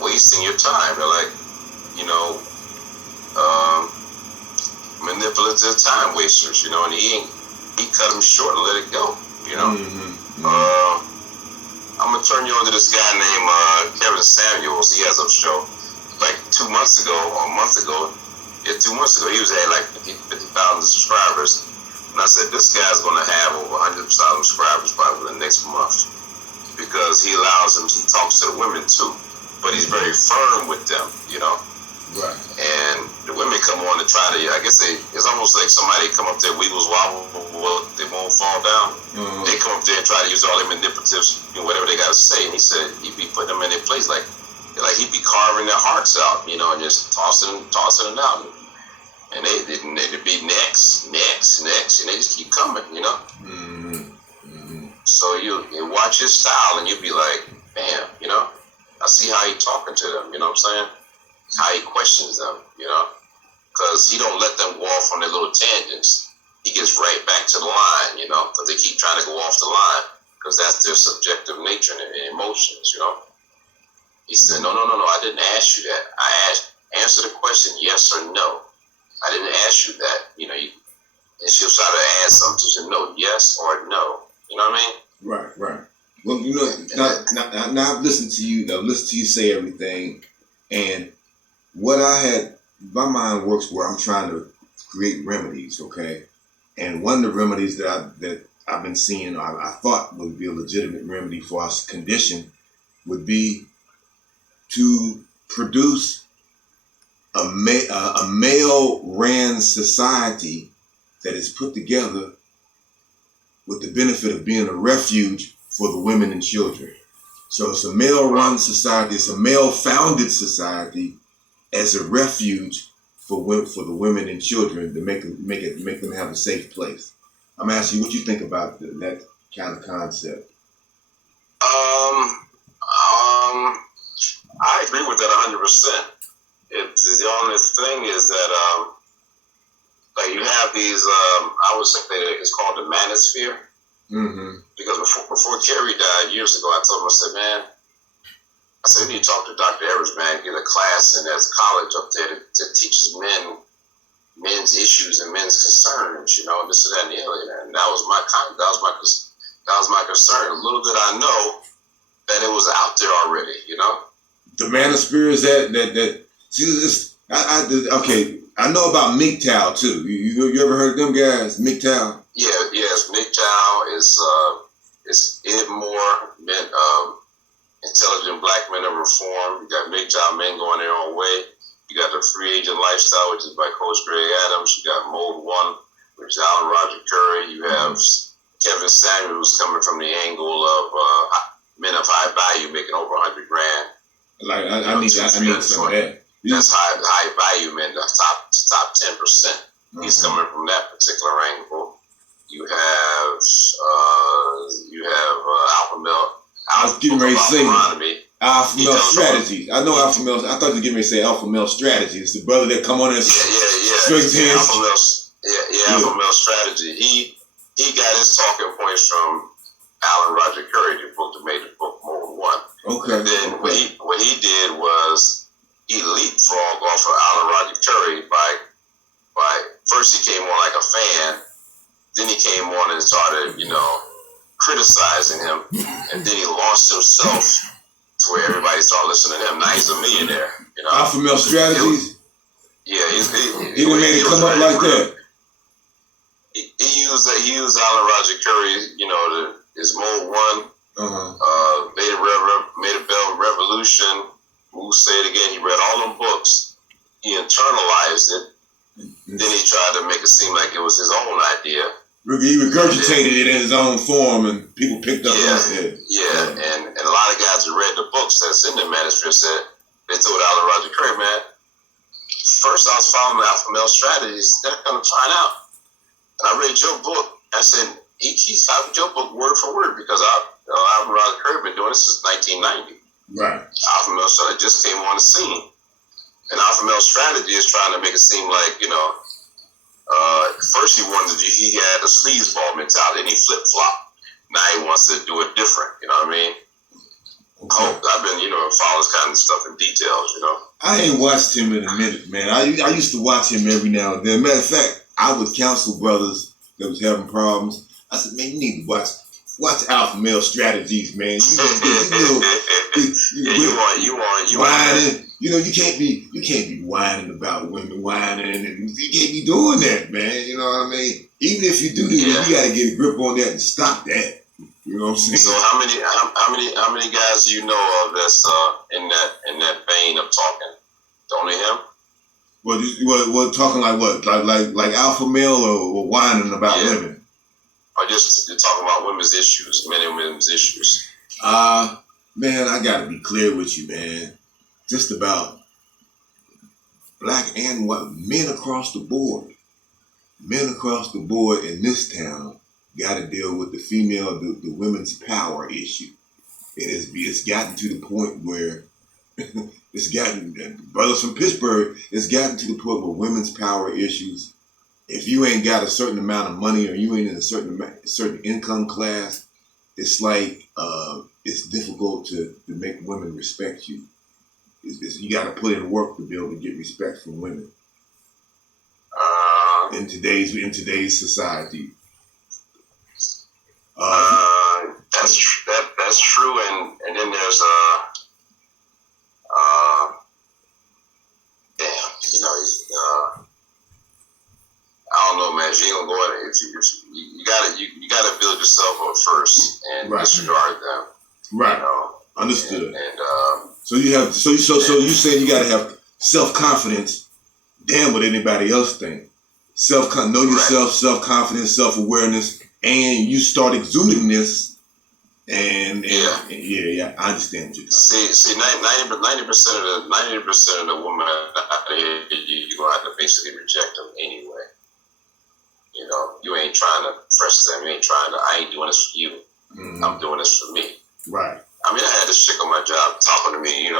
wasting your time. They're like, you know, um, manipulative time wasters, you know, and he cut him short and let it go, you know. I'm gonna turn you on to this guy named Kevin Samuels. He has a show like 2 months ago or a month ago. Yeah, 2 months ago, he was at like 50,000 subscribers. And I said, this guy's gonna have over 100,000 subscribers probably in the next month, because he allows him, he talks to the women too, but he's very firm with them, you know. Right. And the women come on to try to, I guess it's almost like somebody come up there, weebles wobble, they won't fall down. They come up there and try to use all their manipulatives, you know, whatever they got to say. And he said he'd be putting them in their place, like he'd be carving their hearts out, you know, and just tossing it out. And they'd be next, and they just keep coming, you know. So you watch his style, and you'd be like, man, you know, I see how he talking to them, you know what I'm saying? How he questions them, you know, because he don't let them go off on their little tangents. He gets right back to the line, you know, because they keep trying to go off the line, because that's their subjective nature and emotions, you know. He said, no, I didn't ask you that. I asked, answer the question, yes or no. I didn't ask you that, you know. And she'll try to add something. She said, no, yes or no. You know what I mean? Right. Well, you know, now I've listened to you. I've listened to you say everything, and what my mind works where I'm trying to create remedies, okay? And one of the remedies that I've been seeing, I thought would be a legitimate remedy for our condition, would be to produce a male-ran society that is put together with the benefit of being a refuge for the women and children. So it's a male-run society. It's a male-founded society as a refuge for the women and children to make them have a safe place. I'm asking you what you think about that kind of concept. I agree with that 100%. The only thing is that like you have these, I would say it's called the manosphere. Because before Kerry died years ago, I told him, I said, man, I said, we need to talk to Dr. Evers, man, get a class in as a college up there that teaches men's issues and men's concerns, you know, this and that and the other. And that was my concern. Little did I know that it was out there already, you know. The manosphere is that see this. Okay. I know about MGTOW too. You ever heard of them guys? MGTOW? Yes. MGTOW is more intelligent black men of reform. You got MGTOW men going their own way. You got the free agent lifestyle, which is by Coach Greg Adams. You got Mode 1, which is Alan Roger Curry. You have Kevin Samuels coming from the angle of men of high value making over $100,000. Like I need some of that. That's high value men, the top 10%. He's coming from that particular angle. You have alpha male. I was getting ready to say alpha male strategies. I know alpha male. I thought you were getting ready to say alpha male strategies. The brother that come on and alpha male strategy. He got his talking points from Alan Roger Curry, the book that made the book Mode 1. Okay. And then what he did was he leapfrogged off of Alan Roger Curry by first he came on like a fan, then he came on and started, you know, criticizing him, and then he launched himself to where everybody started listening to him. Now he's a millionaire, you know. Alpha male strategies. He didn't make it come up like that. He used Alan Roger Curry, you know, his Mode 1, made a Bell Revolution. Who Say It Again. He read all them books. He internalized it. Then he tried to make it seem like it was his own idea. He regurgitated it in his own form, and people picked up on it. And a lot of guys who read the books that's in the manuscript said, they told Alan Roger Curry, man, first I was following the alpha male strategies, then I come to find out. And I read your book. I said, he copied your book word for word, because Alan Roger Curry been doing this since 1990. Right. Alpha male strategy just came on the scene. And alpha male strategy is trying to make it seem like, you know, first he had a sleazeball mentality, and he flip-flopped. Now he wants to do it different, you know what I mean? I hope I've been, following this kind of stuff in details, I ain't watched him in a minute, man. I used to watch him every now and then. Matter of fact, I would counsel brothers that was having problems. I said, man, you need to watch Alpha Male Strategies, man. You whining. You can't be whining about women whining, and you can't be doing that, man. You know what I mean? Even if you do this, you got to get a grip on that and stop that. You know what I'm saying? So how many guys do you know of that's in that vein of talking? Only him? What talking like what? Like alpha male or whining about women? Or just talking about women's issues, men and women's issues? Man, I gotta be clear with you, man. Just about black and white men across the board. Men across the board in this town got to deal with the women's power issue. It's gotten to the point where brothers from Pittsburgh, it's gotten to the point where women's power issues. If you ain't got a certain amount of money or you ain't in a certain income class, it's like it's difficult to make women respect you. You got to put in work to be able to get respect from women in today's society. That's true, and then there's I don't know, man. If you ain't gonna go in, you gotta build yourself up first and disregard them. Right. Understood. And so you saying you gotta have self-confidence. Damn what anybody else think. Know yourself, self-confidence, self-awareness, and you start exuding this. And I understand what you're talking. See, 90% of the women out here, you're gonna have to basically reject them anyway. You ain't trying to press them. I ain't doing this for you. Mm-hmm. I'm doing this for me. Right. I mean, I had this chick on my job talking to me.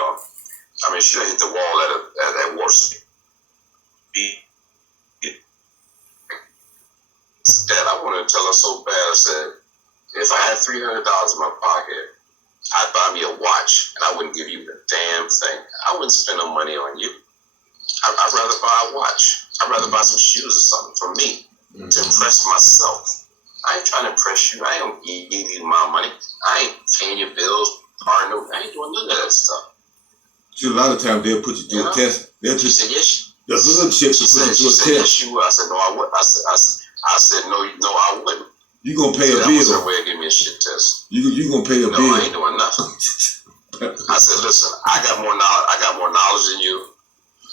She hit the wall at warp speed. Dad, I wanted to tell her so bad. I said, if I had $300 in my pocket, I'd buy me a watch, and I wouldn't give you a damn thing. I wouldn't spend no money on you. I'd rather buy a watch. I'd rather buy some shoes or something for me to impress myself. I ain't trying to impress you. I ain't giving you my money. I ain't paying your bills, I ain't doing none of that stuff. See, a lot of times they'll put you through a test. She said, yes. The little chicks will put you through a test. Yes, you would. I said, no, I wouldn't. I said, no, I wouldn't. You gonna pay a bill. That was her way of giving me a shit test. You gonna pay a bill. No, I ain't doing nothing. I said, listen, I got more knowledge than you.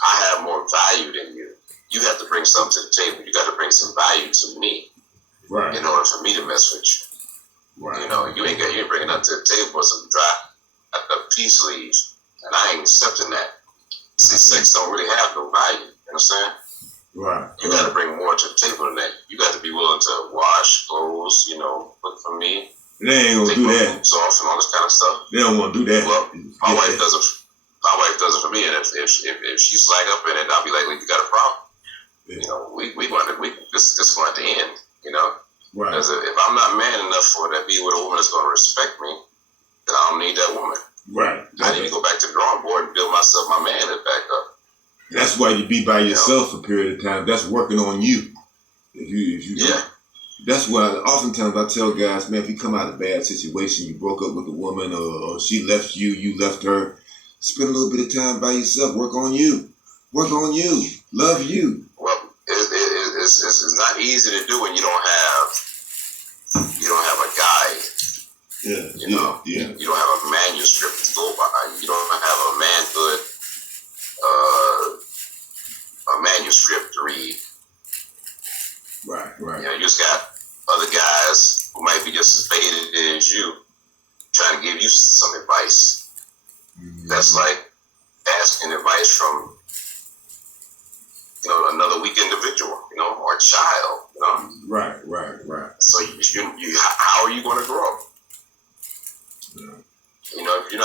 I have more value than you. You have to bring something to the table. You got to bring some value to me, right? In order for me to mess with you, right? You ain't bringing nothing to the table but some dry peace leave, and I ain't accepting that. See, sex don't really have no value. You understand? Right. You got to bring more to the table than that. You got to be willing to wash clothes, cook for me. They ain't gonna do that. Boots off and all this kind of stuff. They don't want to do that. Well, my wife does it. My wife does it for me, and if she slack up in it, I'll be like, "You got a problem." Yeah. This going to end. Right. Because if I'm not man enough for that, be with a woman that's going to respect me, then I don't need that woman. Right. I need to go back to the drawing board and build myself my manhood back up. That's why you be by yourself for a period of time. That's working on you. If you That's why oftentimes I tell guys, man, if you come out of a bad situation, you broke up with a woman or she left you, you left her, spend a little bit of time by yourself. Work on you. Work on you. Love you. Well, it's not easy to do when you don't have a guide. Yeah. You don't have a manuscript to go by. You don't have a manhood a manuscript to read. Right. You just got other guys who might be just as faded as you trying to give you some advice. Mm-hmm. That's like asking advice from another weak individual, or a child, Right. So you how are you going to grow? Yeah. If you're